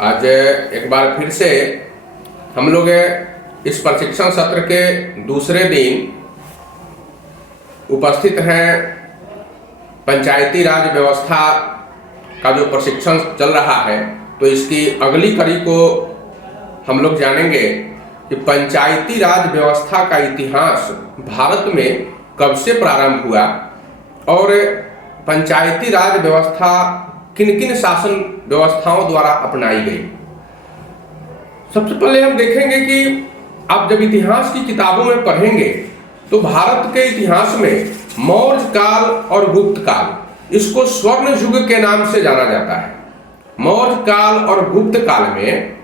आज एक बार फिर से हम लोग इस प्रशिक्षण सत्र के दूसरे दिन उपस्थित हैं। पंचायती राज व्यवस्था का जो प्रशिक्षण चल रहा है, तो इसकी अगली कड़ी को हम लोग जानेंगे कि पंचायती राज व्यवस्था का इतिहास भारत में कब से प्रारंभ हुआ और पंचायती राज व्यवस्था किन किन शासन व्यवस्थाओं द्वारा अपनाई गई। सबसे पहले हम देखेंगे कि आप जब इतिहास की किताबों में पढ़ेंगे तो भारत के इतिहास में मौर्य काल और गुप्त काल, इसको स्वर्ण युग के नाम से जाना जाता है। मौर्य काल और गुप्त काल में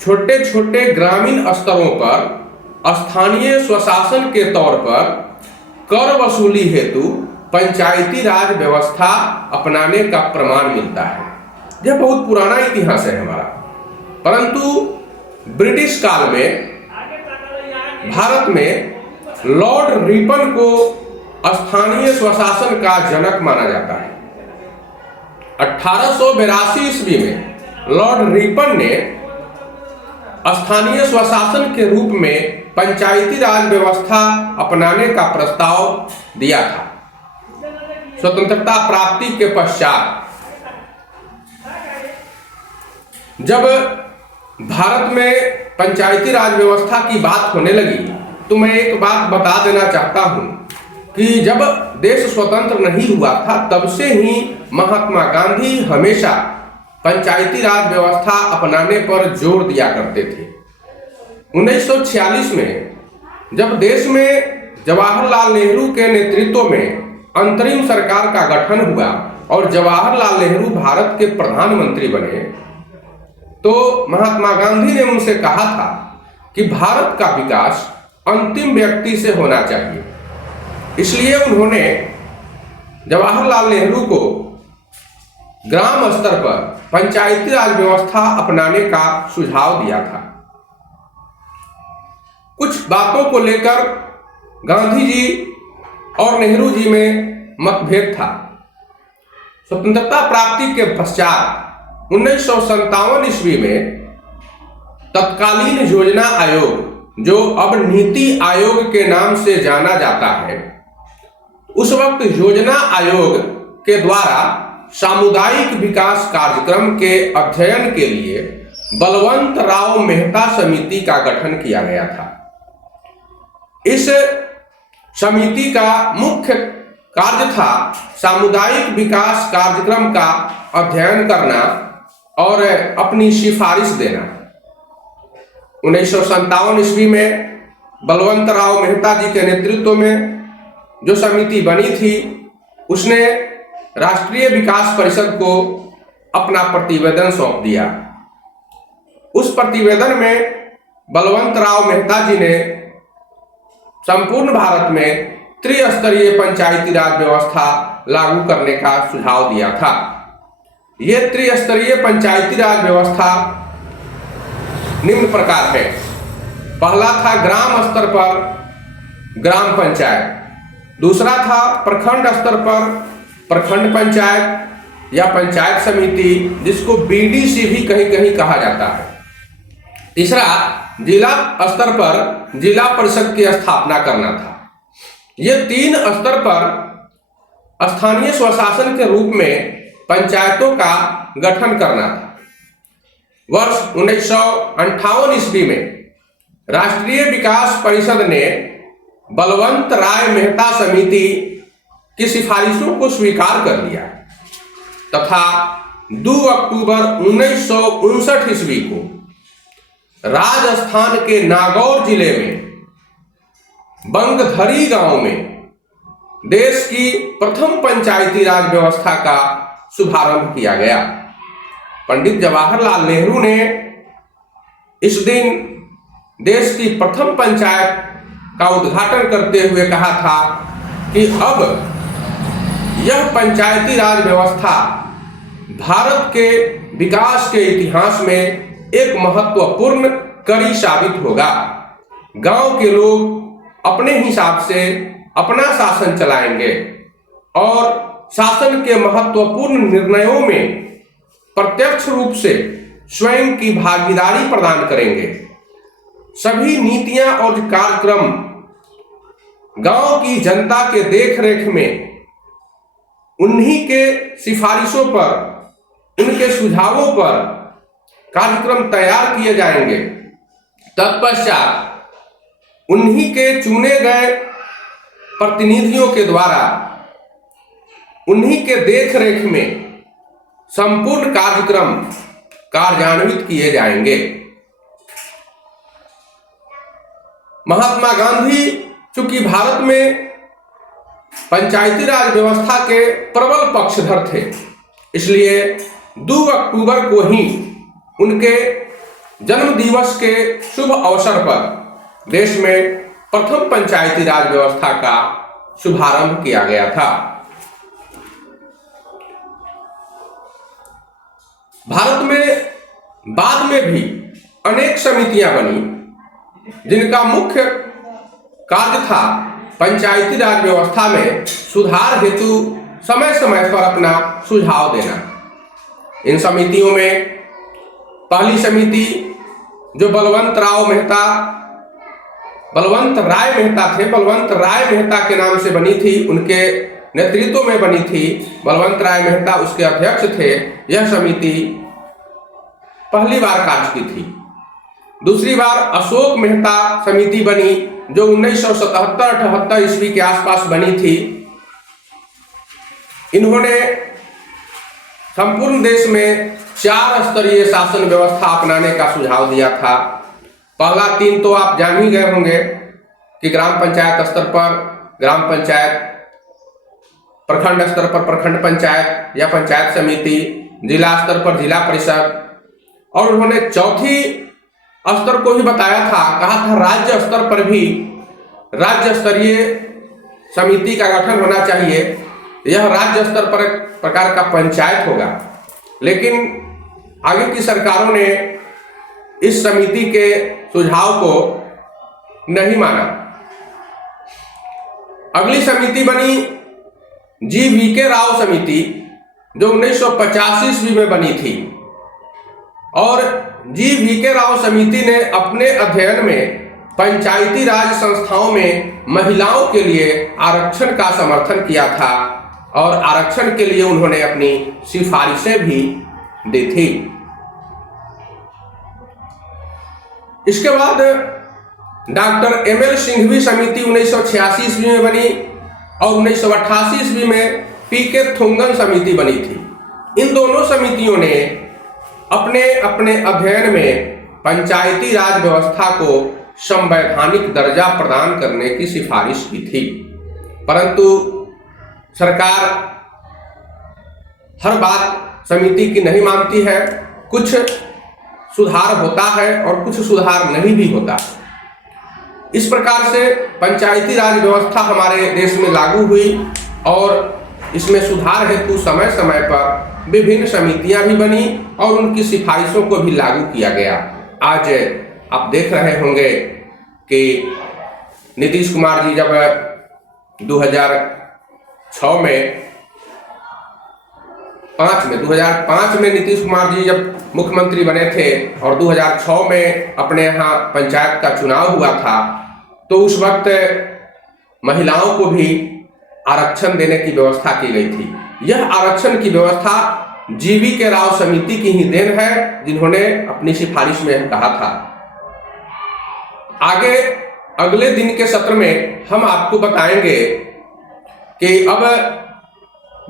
छोटे छोटे ग्रामीण स्तरों पर स्थानीय स्वशासन के तौर पर कर वसूली हेतु पंचायती राज व्यवस्था अपनाने का प्रमाण मिलता है। यह बहुत पुराना इतिहास है हमारा, परंतु ब्रिटिश काल में भारत में लॉर्ड रिपन को स्थानीय स्वशासन का जनक माना जाता है। 1882 ईस्वी में लॉर्ड रिपन ने स्थानीय स्वशासन के रूप में पंचायती राज व्यवस्था अपनाने का प्रस्ताव दिया था। स्वतंत्रता प्राप्ति के पश्चात जब भारत में पंचायती राज व्यवस्था की बात होने लगी, तो मैं एक बात बता देना चाहता हूं कि जब देश स्वतंत्र नहीं हुआ था, तब से ही महात्मा गांधी हमेशा पंचायती राज व्यवस्था अपनाने पर जोर दिया करते थे। 1946 में जब देश में जवाहरलाल नेहरू के नेतृत्व में अंतरिम सरकार का गठन हुआ और जवाहरलाल नेहरू भारत के प्रधानमंत्री बने, तो महात्मा गांधी ने उनसे कहा था कि भारत का विकास अंतिम व्यक्ति से होना चाहिए। इसलिए उन्होंने जवाहरलाल नेहरू को ग्राम स्तर पर पंचायती राज व्यवस्था अपनाने का सुझाव दिया था। कुछ बातों को लेकर गांधी जी और नेहरू जी में मतभेद था। स्वतंत्रता प्राप्ति के पश्चात 1957 ईस्वी में तत्कालीन योजना आयोग, जो अब नीति आयोग के नाम से जाना जाता है, उस वक्त योजना आयोग के द्वारा सामुदायिक विकास कार्यक्रम के अध्ययन के लिए बलवंत राव मेहता समिति का गठन किया गया था। इस समिति का मुख्य कार्य था सामुदायिक विकास कार्यक्रम का अध्ययन करना और अपनी सिफारिश देना। 1957 ईस्वी में बलवंत राव मेहता जी के नेतृत्व में जो समिति बनी थी, उसने राष्ट्रीय विकास परिषद को अपना प्रतिवेदन सौंप दिया। उस प्रतिवेदन में बलवंत राव मेहता जी ने संपूर्ण भारत में त्रिस्तरीय पंचायती राज व्यवस्था लागू करने का सुझाव दिया था। यह त्रिस्तरीय पंचायती राज व्यवस्था निम्न प्रकार है। पहला था ग्राम स्तर पर ग्राम पंचायत, दूसरा था प्रखंड स्तर पर प्रखंड पंचायत या पंचायत समिति, जिसको बीडीसी भी कहीं कहीं कहा जाता है। तीसरा जिला स्तर पर जिला परिषद की स्थापना करना था। ये 3 स्तर पर स्थानीय स्वशासन के रूप में पंचायतों का गठन करना था। वर्ष 1958 ईस्वी में राष्ट्रीय विकास परिषद ने बलवंत राय मेहता समिति की सिफारिशों को स्वीकार कर लिया तथा 2 अक्टूबर 1959 ईस्वी को राजस्थान के नागौर जिले में बंगधरी गांव में देश की प्रथम पंचायती राज व्यवस्था का शुभारंभ किया गया। पंडित जवाहरलाल नेहरू ने इस दिन देश की प्रथम पंचायत का उद्घाटन करते हुए कहा था कि अब यह पंचायती राज व्यवस्था भारत के विकास के इतिहास में एक महत्वपूर्ण कड़ी साबित होगा। गांव के लोग अपने हिसाब से अपना शासन चलाएंगे और शासन के महत्वपूर्ण निर्णयों में प्रत्यक्ष रूप से स्वयं की भागीदारी प्रदान करेंगे। सभी नीतियां और कार्यक्रम गांव की जनता के देखरेख में उन्हीं के सिफारिशों पर, उनके सुझावों पर कार्यक्रम तैयार किए जाएंगे। तत्पश्चात उन्हीं के चुने गए प्रतिनिधियों के द्वारा उन्हीं के देखरेख में संपूर्ण कार्यक्रम कार्यान्वित किए जाएंगे। महात्मा गांधी चूंकि भारत में पंचायती राज व्यवस्था के प्रबल पक्षधर थे, इसलिए 2 अक्टूबर को ही उनके जन्म दिवस के शुभ अवसर पर देश में प्रथम पंचायती राज व्यवस्था का शुभारंभ किया गया था। भारत में बाद में भी अनेक समितियां बनी जिनका मुख्य कार्य था पंचायती राज व्यवस्था में सुधार हेतु समय समय पर अपना सुझाव देना। इन समितियों में पहली समिति जो बलवंत राय मेहता थे, बलवंत राय मेहता के नाम से बनी थी, उनके नेतृत्व में बनी थी। बलवंत राय मेहता उसके अध्यक्ष थे। यह समिति पहली बार कार्य की थी। दूसरी बार अशोक मेहता समिति बनी जो 1977-78 ईस्वी के आसपास बनी थी। इन्होंने संपूर्ण देश में 4 स्तरीय शासन व्यवस्था अपनाने का सुझाव दिया था। पहला 3 तो आप जान ही गए होंगे कि ग्राम पंचायत स्तर पर ग्राम पंचायत, प्रखंड स्तर पर प्रखंड पंचायत या पंचायत समिति, जिला स्तर पर जिला परिषद, और उन्होंने चौथी स्तर को भी बताया था, कहा था राज्य स्तर पर भी राज्य स्तरीय समिति का गठन होना चाहिए। यह राज्य स्तर पर एक प्रकार का पंचायत होगा। लेकिन आगे की सरकारों ने इस समिति के सुझाव को नहीं माना। अगली समिति बनी जी.वी.के. राव समिति जो 1985 ईस्वी में बनी थी, और जी.वी.के. राव समिति ने अपने अध्ययन में पंचायती राज संस्थाओं में महिलाओं के लिए आरक्षण का समर्थन किया था और आरक्षण के लिए उन्होंने अपनी सिफारिशें भी दी थी। इसके बाद डॉक्टर एम.एल. सिंघवी समिति 1986 ईस्वी में बनी और 1988 ईस्वी में पी.के. थोंगन समिति बनी थी। इन दोनों समितियों ने अपने अपने अध्ययन में पंचायती राज व्यवस्था को संवैधानिक दर्जा प्रदान करने की सिफारिश की थी, परंतु सरकार हर बात समिति की नहीं मानती है। कुछ सुधार होता है और कुछ सुधार नहीं भी होता। इस प्रकार से पंचायती राज व्यवस्था हमारे देश में लागू हुई और इसमें सुधार हेतु समय समय पर विभिन्न समितियां भी बनी और उनकी सिफारिशों को भी लागू किया गया। आज आप देख रहे होंगे कि नीतीश कुमार जी जब 2005 में नीतीश कुमार जी जब मुख्यमंत्री बने थे और 2006 में अपने यहाँ पंचायत का चुनाव हुआ था, तो उस वक्त महिलाओं को भी आरक्षण देने की व्यवस्था की गई थी। यह आरक्षण की व्यवस्था जी.वी.के. राव समिति की ही देन है, जिन्होंने अपनी सिफारिश में कहा था। आगे अगले दिन के सत्र में हम आपको बताएंगे कि अब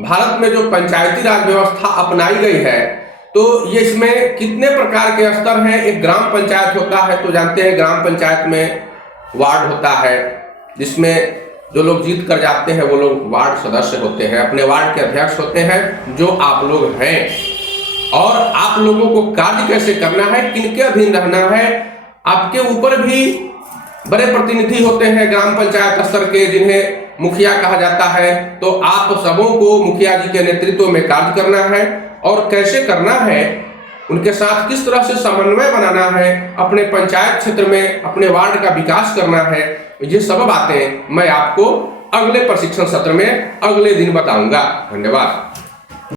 भारत में जो पंचायती राज व्यवस्था अपनाई गई है, तो ये इसमें कितने प्रकार के स्तर हैं। एक ग्राम पंचायत होता है, तो जानते हैं ग्राम पंचायत में वार्ड होता है, जिसमें जो लोग जीत कर जाते हैं वो लोग वार्ड सदस्य होते हैं, अपने वार्ड के अध्यक्ष होते हैं, जो आप लोग हैं। और आप लोगों को कार्य कैसे करना है, किनके अधीन रहना है, आपके ऊपर भी बड़े प्रतिनिधि होते हैं ग्राम पंचायत स्तर के, जिन्हें मुखिया कहा जाता है। तो आप सबों को मुखिया जी के नेतृत्व में कार्य करना है और कैसे करना है, उनके साथ किस तरह से समन्वय बनाना है, अपने पंचायत क्षेत्र में अपने वार्ड का विकास करना है, ये सब बातें मैं आपको अगले प्रशिक्षण सत्र में अगले दिन बताऊंगा। धन्यवाद।